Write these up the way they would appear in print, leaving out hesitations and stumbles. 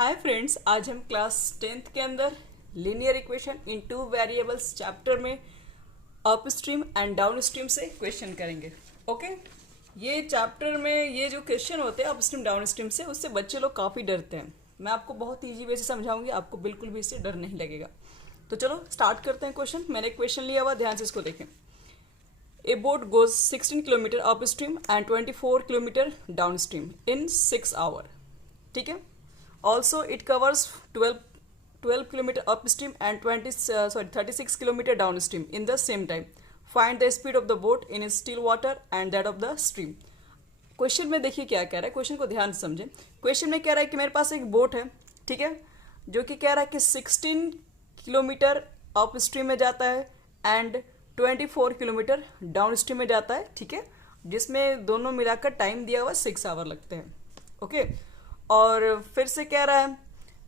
Hi friends, आज हम class 10th के अंदर linear equation in two variables chapter में upstream and downstream से क्वेश्चन करेंगे। ओके, ये चैप्टर में ये जो क्वेश्चन होते हैं अप स्ट्रीम डाउन स्ट्रीम से, उससे बच्चे लोग काफ़ी डरते हैं। मैं आपको बहुत ईजी वे से समझाऊंगी, आपको बिल्कुल भी इससे डर नहीं लगेगा। तो चलो स्टार्ट करते हैं क्वेश्चन। मैंने क्वेश्चन लिया हुआ, ध्यान से इसको देखें। A boat goes 16 kilometre upstream and 24 kilometre downstream in 6 hour. ठीक है। Also, it covers 12 kilometer upstream and 36 kilometer downstream in the same time. Find the speed of the boat in still water and that of the stream. Question में देखिए क्या कह रहा है, question को ध्यान से समझें। क्वेश्चन में कह रहा है कि मेरे पास एक बोट है, ठीक है, जो कि कह रहा है कि 16 किलोमीटर अप स्ट्रीम में जाता है एंड 24 किलोमीटर डाउन स्ट्रीम में जाता है, ठीक है, जिसमें दोनों मिलाकर टाइम दिया हुआ 6 आवर लगते हैं। ओके, और फिर से कह रहा है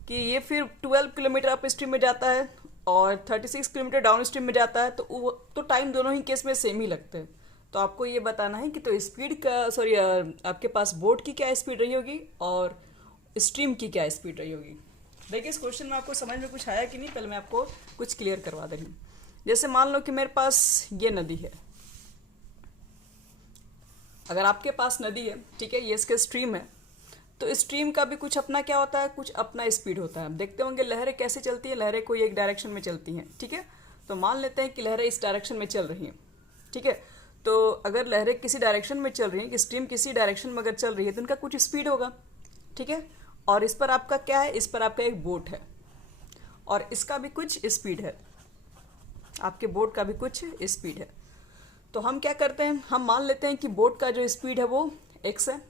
कि ये फिर 12 किलोमीटर अप स्ट्रीम में जाता है और 36 किलोमीटर डाउन स्ट्रीम में जाता है, तो टाइम दोनों ही केस में सेम ही लगते हैं। तो आपको ये बताना है कि तो स्पीड का आपके पास बोट की क्या स्पीड रही होगी और स्ट्रीम की क्या स्पीड रही होगी। देखिए इस क्वेश्चन में आपको समझ में कुछ आया कि नहीं, पहले मैं आपको कुछ क्लियर करवा दे रही हूँ। जैसे मान लो कि मेरे पास ये नदी है। अगर आपके पास नदी है, ठीक है, ये इसके स्ट्रीम है, तो स्ट्रीम का भी कुछ अपना क्या होता है, कुछ अपना स्पीड होता है। देखते होंगे लहरें कैसे चलती है, लहरें कोई एक डायरेक्शन में चलती हैं, ठीक है। तो मान लेते हैं कि लहरें इस डायरेक्शन में चल रही हैं, ठीक है। तो अगर लहरें किसी डायरेक्शन में चल रही हैं, कि स्ट्रीम किसी डायरेक्शन में अगर चल रही है, तो इनका कुछ स्पीड होगा, ठीक है। और इस पर आपका क्या है, इस पर आपका एक बोट है और इसका भी कुछ स्पीड है, आपके बोट का भी कुछ स्पीड है। तो हम क्या करते हैं, हम मान लेते हैं कि बोट का जो स्पीड है वो x है,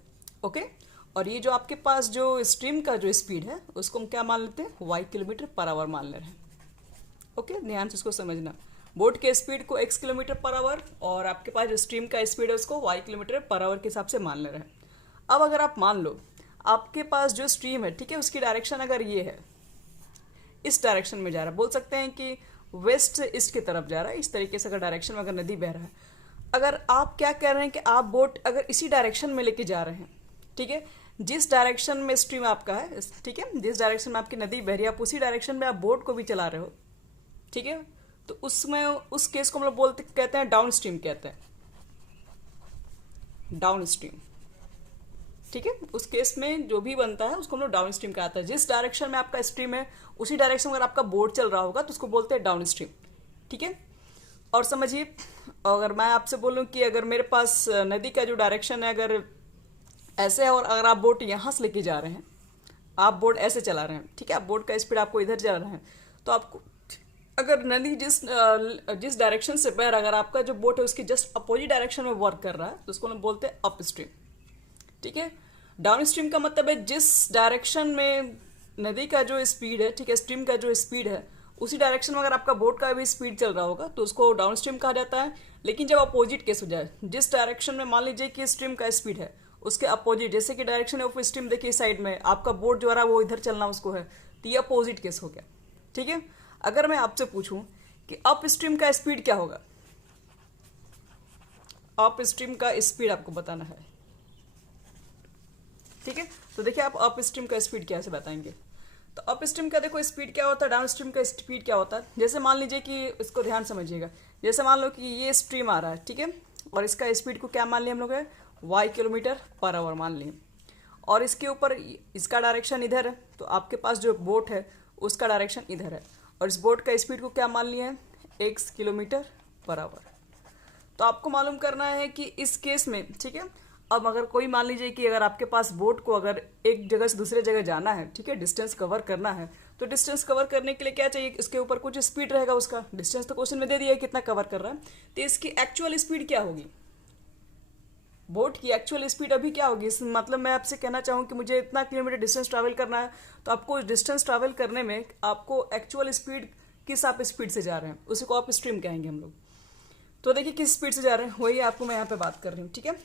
ओके। और ये जो आपके पास जो स्ट्रीम का जो स्पीड है उसको हम क्या मान लेते हैं, y किलोमीटर पर आवर मान ले रहे हैं। ओके, ध्यान से इसको समझना। बोट के स्पीड को x किलोमीटर पर आवर और आपके पास जो स्ट्रीम का स्पीड है उसको y किलोमीटर पर आवर के हिसाब से मान ले रहे हैं। अब अगर आप मान लो आपके पास जो स्ट्रीम है, ठीक है, उसकी डायरेक्शन अगर ये है, इस डायरेक्शन में जा रहा है, बोल सकते हैं कि वेस्ट से ईस्ट की तरफ जा रहा है, इस तरीके से अगर डायरेक्शन में अगर नदी बह रहा है, अगर आप क्या कह रहे हैं कि आप बोट अगर इसी डायरेक्शन में लेके जा रहे हैं, ठीक है, जिस डायरेक्शन में स्ट्रीम आपका है, ठीक है, जिस डायरेक्शन में आपकी नदी बह रही है, आप उसी डायरेक्शन में आप बोट को भी चला रहे हो, ठीक है, तो उसमें उस केस को हम लोग कहते हैं डाउन स्ट्रीम, कहते हैं डाउन स्ट्रीम, ठीक है। उस केस में जो भी बनता है उसको हम लोग डाउन स्ट्रीम कहते हैं। जिस डायरेक्शन में आपका स्ट्रीम है उसी डायरेक्शन में अगर आपका बोट चल रहा होगा तो उसको बोलते हैं डाउन स्ट्रीम, ठीक है। और समझिए, अगर मैं आपसे बोलूं कि अगर मेरे पास नदी का जो डायरेक्शन है अगर ऐसे है और अगर आप बोट यहाँ से लेके जा रहे हैं, आप बोट ऐसे चला रहे हैं, ठीक है, आप बोट का स्पीड आपको इधर जा रहा है, तो आपको अगर नदी जिस डायरेक्शन से बह रहा है, अगर आपका जो बोट है उसकी जस्ट अपोजिट डायरेक्शन में वर्क कर रहा है, तो उसको हम बोलते हैं अप स्ट्रीम, ठीक है। डाउन स्ट्रीम का मतलब है जिस डायरेक्शन में नदी का जो स्पीड है, ठीक है, स्ट्रीम का जो स्पीड है, उसी डायरेक्शन में अगर आपका बोट का भी स्पीड चल रहा होगा तो उसको डाउन स्ट्रीम कहा जाता है। लेकिन जब अपोजिट केस हो जाए, जिस डायरेक्शन में मान लीजिए कि स्ट्रीम का स्पीड है उसके अपोजिट, जैसे कि डायरेक्शन ऑफ स्ट्रीम देखिए साइड में, आपका बोट जो रहा है वो इधर चलना उसको है, तो ये अपोजिट केस हो गया, ठीक है। अगर मैं आपसे पूछूं कि अप स्ट्रीम का स्पीड क्या होगा, अप स्ट्रीम का स्पीड आपको बताना है, ठीक है। तो देखिए आप अप स्ट्रीम का स्पीड कैसे बताएंगे। तो अप स्ट्रीम का देखो स्पीड क्या होता है, डाउन स्ट्रीम का स्पीड क्या होता है। जैसे मान लीजिए कि इसको ध्यान समझिएगा, जैसे मान लो कि ये स्ट्रीम आ रहा है, ठीक है, और इसका स्पीड को क्या मान लिया हम लोग है, y किलोमीटर पर आवर मान लिए, और इसके ऊपर इसका डायरेक्शन इधर है, तो आपके पास जो बोट है उसका डायरेक्शन इधर है, और इस बोट का स्पीड को क्या मान लिया है, x किलोमीटर पर आवर। तो आपको मालूम करना है कि इस केस में, ठीक है, अब अगर कोई मान लीजिए कि अगर आपके पास बोट को अगर एक जगह से दूसरे जगह जाना है, ठीक है, डिस्टेंस कवर करना है, तो डिस्टेंस कवर करने के लिए क्या चाहिए, इसके ऊपर कुछ स्पीड रहेगा, उसका डिस्टेंस तो क्वेश्चन में दे दिया है कितना कवर कर रहा है, तो इसकी एक्चुअल स्पीड क्या होगी, बोट की एक्चुअल स्पीड अभी क्या होगी। इस मतलब मैं आपसे कहना चाहूँ कि मुझे इतना किलोमीटर डिस्टेंस ट्रैवल करना है, तो आपको डिस्टेंस ट्रैवल करने में आपको एक्चुअल स्पीड किस आप स्पीड से जा रहे हैं उसी को आप स्ट्रीम कहेंगे हम लोग। तो देखिए किस स्पीड से जा रहे हैं वही आपको मैं यहाँ पे बात कर रही हूँ, ठीक है।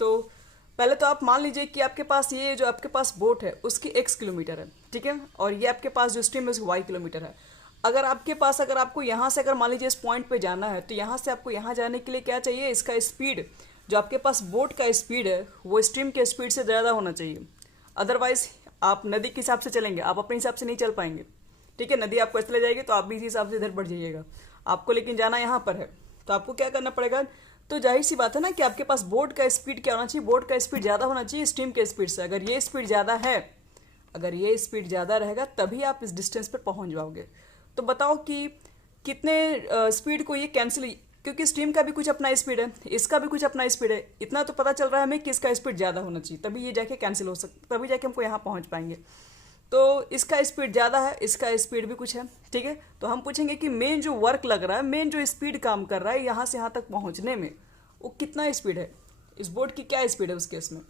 तो पहले तो आप मान लीजिए कि आपके पास ये जो आपके पास बोट है उसकी x किलोमीटर है, ठीक है, और ये आपके पास जो स्ट्रीम है उसकी y किलोमीटर है। अगर आपके पास अगर आपको यहाँ से अगर मान लीजिए इस पॉइंट पे जाना है, तो यहाँ से आपको यहाँ जाने के लिए क्या चाहिए, इसका स्पीड जो आपके पास बोट का स्पीड है वो स्ट्रीम के स्पीड से ज़्यादा होना चाहिए, अदरवाइज आप नदी के हिसाब से चलेंगे, आप अपने हिसाब से नहीं चल पाएंगे। ठीक है, नदी आपको ऐसे ले जाएगी तो आप भी इसी हिसाब से इधर बढ़ जाइएगा। आपको लेकिन जाना यहाँ पर है, तो आपको क्या करना पड़ेगा, तो जाहिर सी बात है ना कि आपके पास बोट का स्पीड क्या होना चाहिए, बोट का स्पीड ज़्यादा होना चाहिए स्ट्रीम के स्पीड से। अगर ये स्पीड ज़्यादा है, अगर ये स्पीड ज़्यादा रहेगा तभी आप इस डिस्टेंस पर पहुँच पाओगे। तो बताओ कि कितने स्पीड को ये कैंसिल, क्योंकि स्ट्रीम का भी कुछ अपना स्पीड है, इसका भी कुछ अपना स्पीड है, इतना तो पता चल रहा है हमें कि इसका स्पीड ज़्यादा होना चाहिए, तभी ये जाके कैंसिल हो सकता, तभी जाके हमको यहाँ पहुँच पाएंगे। तो इसका स्पीड ज़्यादा है, इसका स्पीड भी कुछ है। ठीक है, तो हम पूछेंगे कि मेन जो वर्क लग रहा है, मेन जो स्पीड काम कर रहा है यहाँ से यहाँ तक पहुँचने में, वो कितना स्पीड है, इस बोट की क्या स्पीड है उस केस में।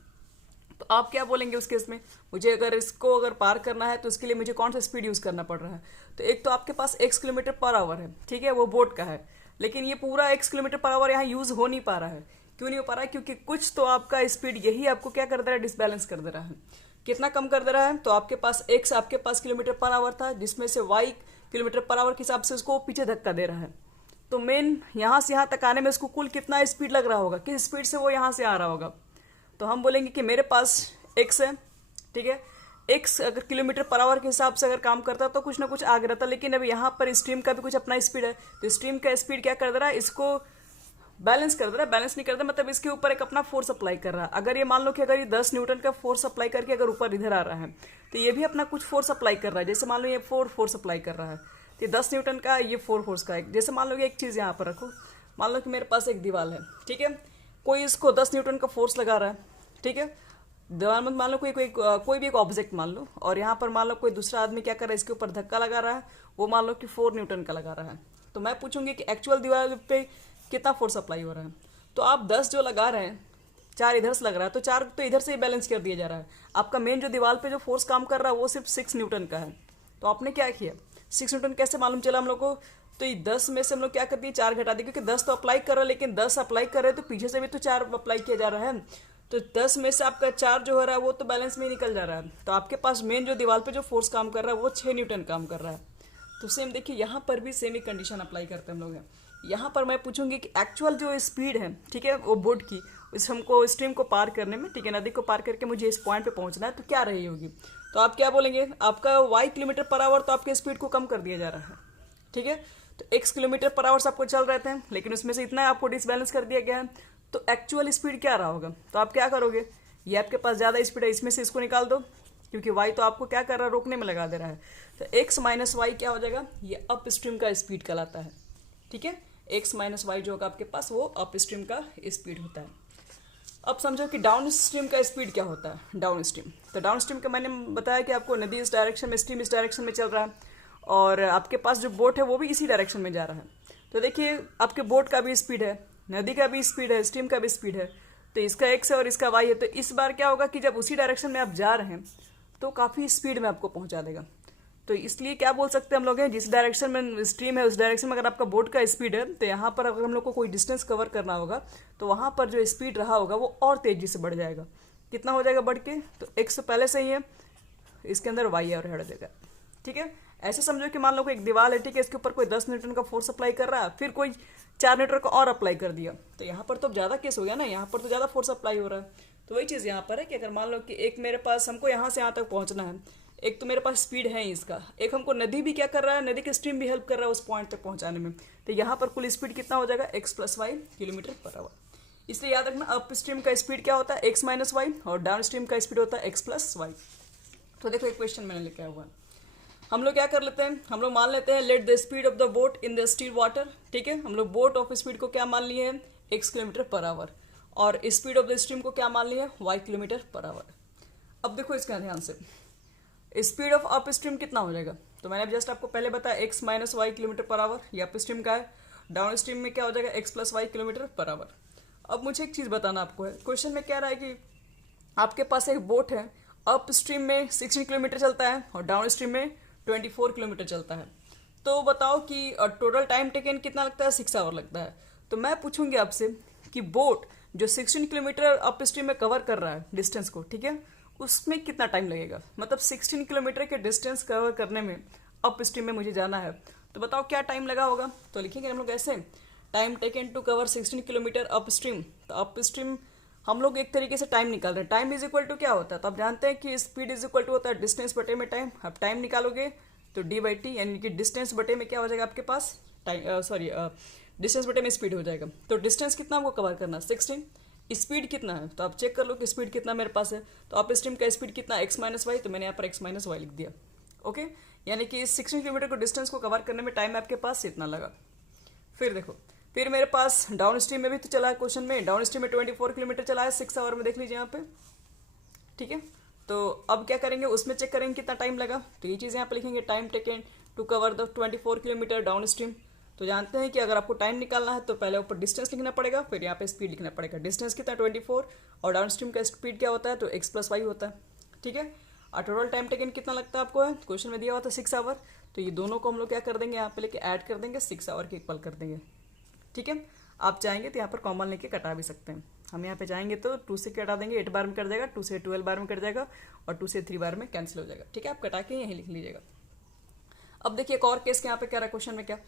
तो आप क्या बोलेंगे उस केस में, मुझे अगर इसको अगर पार करना है तो इसके लिए मुझे कौन सा स्पीड यूज़ करना पड़ रहा है। तो एक तो आपके पास x किलोमीटर पर आवर है, ठीक है, वो बोट का है, लेकिन ये पूरा x किलोमीटर पर आवर यहाँ यूज़ हो नहीं पा रहा है। क्यों नहीं हो पा रहा है, क्योंकि कुछ तो आपका स्पीड यही आपको क्या कर दे रहा है, डिसबैलेंस कर दे रहा है। कितना कम कर दे रहा है, तो आपके पास x आपके पास किलोमीटर पर आवर था, जिसमें से y किलोमीटर पर आवर के हिसाब से उसको पीछे धक्का दे रहा है। तो मेन यहाँ से यहाँ तक आने में उसको कुल कितना स्पीड लग रहा होगा, किस स्पीड से वो यहाँ से आ रहा होगा। तो हम बोलेंगे कि मेरे पास x है, ठीक है, x अगर किलोमीटर पर आवर के हिसाब से अगर काम करता तो कुछ ना कुछ आगे रहता, लेकिन अब यहाँ पर स्ट्रीम का भी कुछ अपना स्पीड है। तो स्ट्रीम का स्पीड क्या कर दे रहा है, इसको बैलेंस कर दे रहा है, बैलेंस नहीं कर दे मतलब इसके ऊपर एक अपना फोर्स अप्लाई कर रहा है। अगर ये मान लो कि अगर ये 10 न्यूटन का फोर्स अप्लाई करके अगर ऊपर इधर आ रहा है, तो ये भी अपना कुछ फोर्स अप्लाई कर रहा है। जैसे मान लो ये 4 फोर्स अप्लाई कर रहा है, तो 10 न्यूटन का, ये 4 फोर्स का है। जैसे मान लो कि एक चीज़ यहाँ पर रखो, मान लो कि मेरे पास एक दीवार है, ठीक है, कोई इसको 10 न्यूटन का फोर्स लगा रहा है, ठीक है, दीवार में मान लो कोई भी एक ऑब्जेक्ट मान लो, और यहाँ पर मान लो कोई दूसरा आदमी क्या कर रहा है, इसके ऊपर धक्का लगा रहा है, वो मान लो कि 4 न्यूटन का लगा रहा है। तो मैं पूछूंगी कि एक्चुअल दीवार पे कितना फोर्स अप्लाई हो रहा है। तो आप 10 जो लगा रहे हैं, 4 इधर से लग रहा है, तो 4 तो इधर से ही बैलेंस कर दिया जा रहा है। आपका मेन जो दीवार पे जो फोर्स काम कर रहा है वो सिर्फ 6 न्यूटन का है। तो आपने क्या किया, 6 न्यूटन कैसे मालूम चला हम लोग को, तो ये 10 में से हम लोग क्या कर दिए, 4 घटा दिए, क्योंकि 10 तो अप्लाई कर रहा है, लेकिन 10 अप्लाई कर रहे हैं तो पीछे से भी तो 4 अप्लाई किया जा रहा है। तो 10 में से आपका 4 जो हो रहा है वो तो बैलेंस में ही निकल जा रहा है। तो आपके पास मेन जो दीवार पे जो फोर्स काम कर रहा है वो 6 न्यूटन काम कर रहा है। तो सेम देखिए यहाँ पर भी सेम ही कंडीशन अप्लाई करते हैं हम लोग। यहाँ पर मैं पूछूंगी कि एक्चुअल जो स्पीड है, ठीक है, वो बोट की, उस हमको स्ट्रीम को पार करने में, ठीक है, नदी को पार करके मुझे इस पॉइंट पे पहुँचना है, तो क्या रही होगी। तो आप क्या बोलेंगे, आपका y किलोमीटर पर आवर तो आपके स्पीड को कम कर दिया जा रहा है, ठीक है, तो x किलोमीटर पर आवर आपको चल रहते हैं, लेकिन उसमें से इतना आपको डिसबैलेंस कर दिया गया है। तो एक्चुअल स्पीड क्या रहा होगा, तो आप क्या करोगे, ये आपके पास ज़्यादा स्पीड है, इसमें से इसको निकाल दो, क्योंकि y तो आपको क्या कर रहा है, रोकने में लगा दे रहा है। तो x माइनस वाई क्या हो जाएगा, ये अप स्ट्रीम का स्पीड कहलाता है, ठीक है, x माइनस वाई जो होगा आपके पास वो अप स्ट्रीम का स्पीड होता है। अब समझो कि डाउन स्ट्रीम का स्पीड क्या होता है, डाउन स्ट्रीम। तो डाउन स्ट्रीम का मैंने बताया कि आपको नदी इस डायरेक्शन में, स्ट्रीम इस डायरेक्शन में चल रहा है, और आपके पास जो बोट है वो भी इसी डायरेक्शन में जा रहा है। तो देखिए आपके बोट का भी स्पीड है, नदी का भी स्पीड है, स्ट्रीम का भी स्पीड है, तो इसका x है और इसका y है। तो इस बार क्या होगा कि जब उसी डायरेक्शन में आप जा रहे हैं तो काफ़ी स्पीड में आपको पहुंचा देगा। तो इसलिए क्या बोल सकते हैं हम लोग हैं, जिस डायरेक्शन में स्ट्रीम है उस डायरेक्शन में अगर आपका बोट का स्पीड है, तो यहाँ पर अगर हम लोग को कोई डिस्टेंस कवर करना होगा तो वहाँ पर जो स्पीड रहा होगा वो और तेज़ी से बढ़ जाएगा। कितना हो जाएगा बढ़ के, तो x तो पहले से ही है, इसके अंदर y और हट देगा, ठीक है। ऐसे समझो कि मान लो कोई एक दीवार है, ठीक है, इसके ऊपर कोई 10 न्यूटन का फोर्स अप्लाई कर रहा है, फिर कोई 4 न्यूटन का और अप्लाई कर दिया, तो यहाँ पर तो अब ज़्यादा केस हो गया ना, यहाँ पर तो ज़्यादा फोर्स अप्लाई हो रहा है। तो वही चीज़ यहाँ पर है कि अगर मान लो कि एक मेरे पास, हमको यहाँ से यहाँ तक पहुँचना है, एक तो मेरे पास स्पीड है इसका, एक हमको नदी भी क्या कर रहा है, नदी का स्ट्रीम भी हेल्प कर रहा है उस पॉइंट तक पहुँचाने में। तो यहाँ पर कुल स्पीड कितना हो जाएगा, x plus y kilometre per hour. इसलिए याद रखना अप स्ट्रीम का स्पीड क्या होता है, x माइनस वाई, और डाउन स्ट्रीम का स्पीड होता है x प्लस वाई। तो देखो एक क्वेश्चन मैंने लिखा हुआ है, हम लोग क्या कर लेते हैं, हम लोग मान लेते हैं let the speed of the boat in the still water, ठीक है, हम लोग बोट ऑफ स्पीड को क्या मान लिए हैं, x किलोमीटर पर आवर, और स्पीड ऑफ द स्ट्रीम को क्या मान लिया, y किलोमीटर पर आवर। अब देखो इसका ध्यान से, स्पीड ऑफ अप स्ट्रीम कितना हो जाएगा, तो मैंने जस्ट आपको पहले बताया x minus y kilometre per hour, ये अप स्ट्रीम का है, डाउन स्ट्रीम में क्या हो जाएगा, x plus y kilometre per hour. अब मुझे एक चीज़ बताना आपको है, क्वेश्चन में कह रहा है कि आपके पास एक बोट है, अप स्ट्रीम में 16 किलोमीटर चलता है और डाउन स्ट्रीम में 24 किलोमीटर चलता है। तो बताओ कि टोटल टाइम टेकन कितना लगता है, 6 आवर लगता है। तो मैं पूछूंगी आपसे कि बोट जो 16 किलोमीटर अप स्ट्रीम में कवर कर रहा है डिस्टेंस को, ठीक है, उसमें कितना टाइम लगेगा, मतलब 16 किलोमीटर के डिस्टेंस कवर करने में अप स्ट्रीम में मुझे जाना है, तो बताओ क्या टाइम लगा होगा। तो लिखेंगे हम लोग ऐसे, time taken to cover 16 kilometre upstream. तो अप स्ट्रीम हम लोग एक तरीके से टाइम निकाल रहे हैं। टाइम इज इक्वल टू क्या होता है, तो आप जानते हैं कि स्पीड इज इक्वल टू होता है डिस्टेंस बटे में टाइम। अब टाइम निकालोगे तो डी बाई टी, यानी कि डिस्टेंस बटे में क्या हो जाएगा आपके पास, टाइम सॉरी डिस्टेंस बटे में स्पीड हो जाएगा। तो डिस्टेंस कितना आपको कवर करना है 16, स्पीड कितना है तो आप चेक कर लो कि स्पीड कितना मेरे पास है। तो आप स्ट्रीम का स्पीड कितना एक्स माइनस वाई, तो मैंने यहाँ पर एक्स माइनस वाई लिख दिया। ओके, यानी कि 16 किलोमीटर को डिस्टेंस को कवर करने में टाइम आपके पास इतना लगा। फिर देखो, फिर मेरे पास डाउन स्ट्रीम में भी तो चला है क्वेश्चन में, डाउन स्ट्रीम में 24 किलोमीटर चला है 6 आवर में, देख लीजिए यहाँ पे। ठीक है, तो अब क्या करेंगे, उसमें चेक करेंगे कितना टाइम लगा। तो ये चीज़ यहाँ पे लिखेंगे, time taken to cover the 24 kilometre downstream. तो जानते हैं कि अगर आपको टाइम निकालना है तो पहले ऊपर डिस्टेंस लिखना पड़ेगा, फिर यहाँ पे स्पीड लिखना पड़ेगा। डिस्टेंस कितना 24 और डाउन स्ट्रीम का स्पीड क्या होता है, तो एक्स प्लस वाई होता है। ठीक है, और टोटल टाइम टेकन कितना लगता है आपको, क्वेश्चन में दिया हुआ था 6 आवर। तो ये दोनों को हम लोग क्या कर देंगे, यहाँ पे लेके ऐड कर देंगे, 6 आवर के इक्वल कर देंगे। ठीक है, आप चाहेंगे तो यहाँ पर कॉमन लेके कटा भी सकते हैं। हम यहाँ पे जाएंगे तो 2 से कटा देंगे, 8 बार में कट जाएगा, 2 से 12 बार में कट जाएगा और 2 से 3 बार में कैंसिल हो जाएगा। ठीक है, आप कटा के यहीं लिख लीजिएगा। अब देखिए एक और केस के यहाँ पे कह रहा है क्वेश्चन में, क्या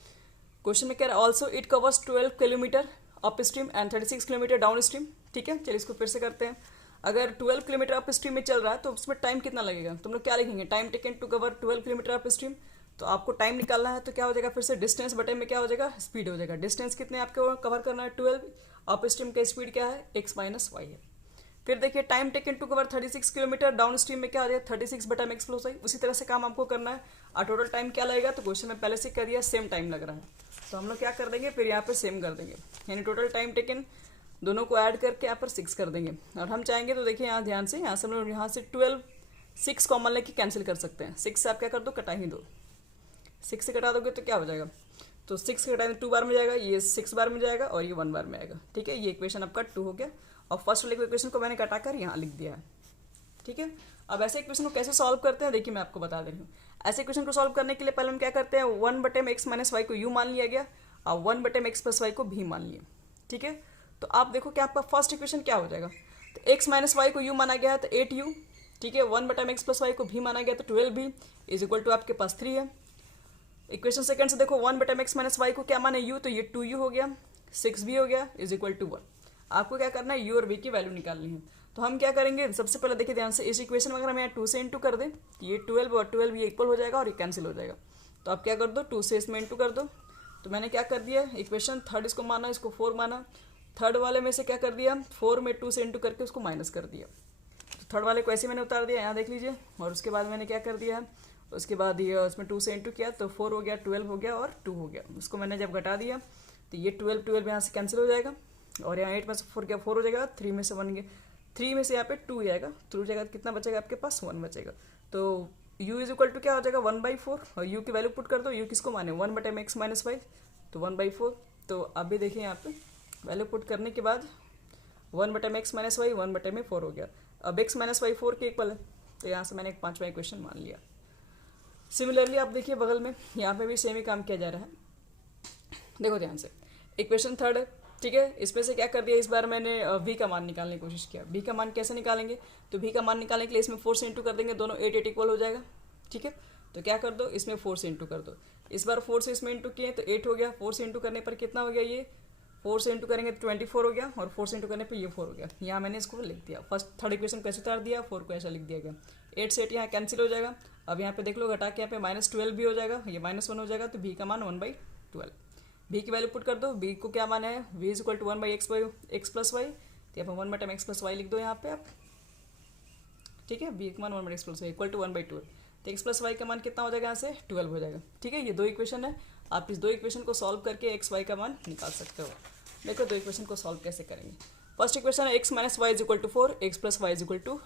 क्वेश्चन में कह रहा है, also it covers 12 kilometre upstream and 36 kilometre down stream. ठीक है, चलिए इसको फिर से करते हैं। अगर 12 किलोमीटर अप स्ट्रीम में चल रहा है तो उसमें टाइम कितना लगेगा, तुम लोग क्या लिखेंगे, time taken to cover 12 kilometre upstream. तो आपको टाइम निकालना है तो क्या हो जाएगा, फिर से डिस्टेंस बटे में क्या हो जाएगा, स्पीड हो जाएगा। डिस्टेंस कितने आपको कवर करना है 12, अप स्ट्रीम का स्पीड क्या है, एक्स माइनस वाई है। फिर देखिए time taken to cover 36 kilometre downstream में क्या हो जाएगा, 36 बटा में एक्स प्लस वाई। उसी तरह से काम आपको करना है। और टोटल टाइम क्या लगेगा, तो क्वेश्चन में पहले से कह दिया सेम टाइम लग रहा है, तो हम लोग क्या कर देंगे, फिर यहाँ पर सेम कर देंगे, यानी टोटल टाइम टेकन दोनों को ऐड करके यहाँ पर 6 कर देंगे। और हम चाहेंगे तो देखिए यहाँ ध्यान से, यहाँ से हम लोग यहाँ से 12 6 कॉमन लेके कैंसिल कर सकते हैं। 6 से आप क्या कर दो, कटा ही दो। 6 से कटा दोगे तो क्या हो जाएगा, तो 6 से कटाएंगे 2 बार में जाएगा, ये 6 बार में जाएगा और ये 1 बार में आएगा। ठीक है, ये इक्वेशन आपका 2 हो गया और फर्स्ट वाले इक्वेशन को मैंने कटा कर यहाँ लिख दिया है। ठीक है, अब ऐसे इक्वेशन को कैसे सॉल्व करते हैं, देखिए मैं आपको बता दे रही हूँ। ऐसे इक्वेशन को सॉल्व करने के लिए पहले हम क्या करते हैं, 1 बटे में एक्स माइनस वाई को यू मान लिया गया और 1 बटे में एक्स प्लस वाई को भी मान लिया। ठीक है, तो आप देखो कि आपका फर्स्ट इक्वेशन क्या हो जाएगा, तो एक्स माइनस वाई को यू माना गया है तो 8u। ठीक है, 1 बटा में एक्स प्लस वाई को भी माना गया तो 12v इज इक्वल टू आपके पास 3 है। इक्वेशन सेकंड से देखो 1 बटा में एक्स माइनस वाई को क्या माने u, तो ये 2u हो गया, 6v हो गया इज इक्वल टू 1। आपको क्या करना है, u और v की वैल्यू निकालनी है। तो हम क्या करेंगे, सबसे पहले देखिए ध्यान से, इस इक्वेशन में अगर हम यहाँ 2 से इंटू कर दें तो ये 12 और 12 ये इक्वल हो जाएगा और ये कैंसिल हो जाएगा। तो आप क्या कर दो, 2 से इसमें इंटू कर दो। तो मैंने क्या कर दिया, इक्वेशन थर्ड इसको माना, इसको 4 माना, थर्ड वाले में से क्या कर दिया, 4 में 2 से इंटू करके उसको माइनस कर दिया। तो थर्ड वाले को ऐसे मैंने उतार दिया, यहाँ देख लीजिए। और उसके बाद मैंने क्या कर दिया, उसके बाद ये उसमें 2 से इंटू किया तो 4 हो गया, 12 हो गया और 2 हो गया। उसको मैंने जब घटा दिया तो ये 12 यहाँ से कैंसिल हो जाएगा और यहाँ 8 में से 4 क्या 4 हो जाएगा, 3 में से 1 गया, 3 में से यहाँ पे 2 जाएगा, 2 हो जाएगा, कितना बचेगा आपके पास 1 बचेगा। तो u इज इक्वल टू क्या हो जाएगा 1/4 और u की वैल्यू पुट कर दो, u किसको माने 1 बटे में एक्स माइनस वाई, तो 1/4। तो अब भी देखिए यहाँ पे वैल्यू पुट करने के बाद 1 बटे में एक्स माइनस वाई 1 बटे में 4 हो गया। अब एक्स माइनस वाई 4 के इक्वल है, तो यहाँ से मैंने एक 5वां इक्वेशन मान लिया। सिमिलरली आप देखिए बगल में यहाँ पे भी सेम ही काम किया जा रहा है। देखो ध्यान से, इक्वेशन थर्ड है। ठीक है, इसमें से क्या कर दिया, इस बार मैंने v का मान निकालने की कोशिश किया। v का मान कैसे निकालेंगे, तो v का मान निकालने के लिए इसमें 4 से इंटू कर देंगे, दोनों 8 इक्वल हो जाएगा। ठीक है, तो क्या कर दो, इसमें 4 से इंटू कर दो। इस बार 4 से इसमें इंटू किए तो 8 हो गया, 4 से इंटू करने पर कितना हो गया, ये 4 से इंटू करेंगे तो 24 हो गया और 4 से इंटू करने पर ये 4 हो गया। यहाँ मैंने इसको लिख दिया, फर्स्ट थर्ड इक्वेशन को ऐसे उतार दिया, 4 को ऐसा लिख दिया गया। 8 से 8 यहाँ कैंसिल हो जाएगा। अब यहाँ पे देख लो घटा के यहाँ पे -12 भी हो जाएगा, ये -1 हो जाएगा, तो v का मान 1/12। v की वैल्यू पुट कर दो, v को क्या मान है, v is equal to 1/x plus y, तो यहाँ पर 1 बटे एक्स प्लस वाई लिख दो यहाँ पे आप। ठीक है, v का मान 1/x plus Y equal to 1/12, तो x प्लस वाई का मान कितना हो जाएगा, यहाँ से 12 हो जाएगा। ठीक है, ये 2 इक्वेशन है, आप इस 2 इक्वेशन को सॉल्व करके x y का मान निकाल सकते हो। देखो 2 इक्वेशन को सॉल्व कैसे करेंगे। फर्स्ट इक्वेशन है x minus y is equal to 4, x plus y is equal to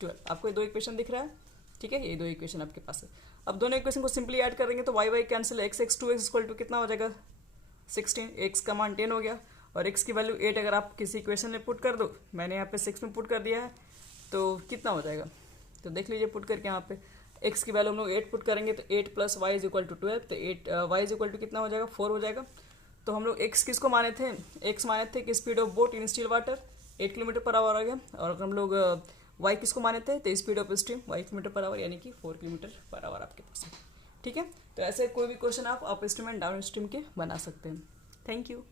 12। आपको ये 2 इक्वेशन दिख रहा है। ठीक है, ये 2 इक्वेशन आपके पास है। अब दोनों इक्वेशन को सिंपली ऐड करेंगे तो y cancel, x 2x equal to कितना हो जाएगा 16, x का मान 10 हो गया और x की वैल्यू 8 अगर आप किसी इक्वेशन में पुट कर दो, मैंने यहाँ पे 6 में पुट कर दिया है, तो कितना हो जाएगा, तो देख लीजिए पुट करके यहाँ पे x की वैल्यू हम लोग 8 पुट करेंगे तो 8 plus y is equal to 12, तो 8 y इज इक्वल टू कितना हो जाएगा 4 हो जाएगा। तो हम लोग x किसको माने थे, x माने थे कि speed of boat in still water 8 kilometre per hour आ गया, और हम लोग y किसको माने थे, तो speed of stream 5 kilometre per hour, यानी कि 4 किलोमीटर पर आवर आपके पास है। ठीक है, तो ऐसे कोई भी क्वेश्चन आप up stream and down stream के बना सकते हैं। Thank you.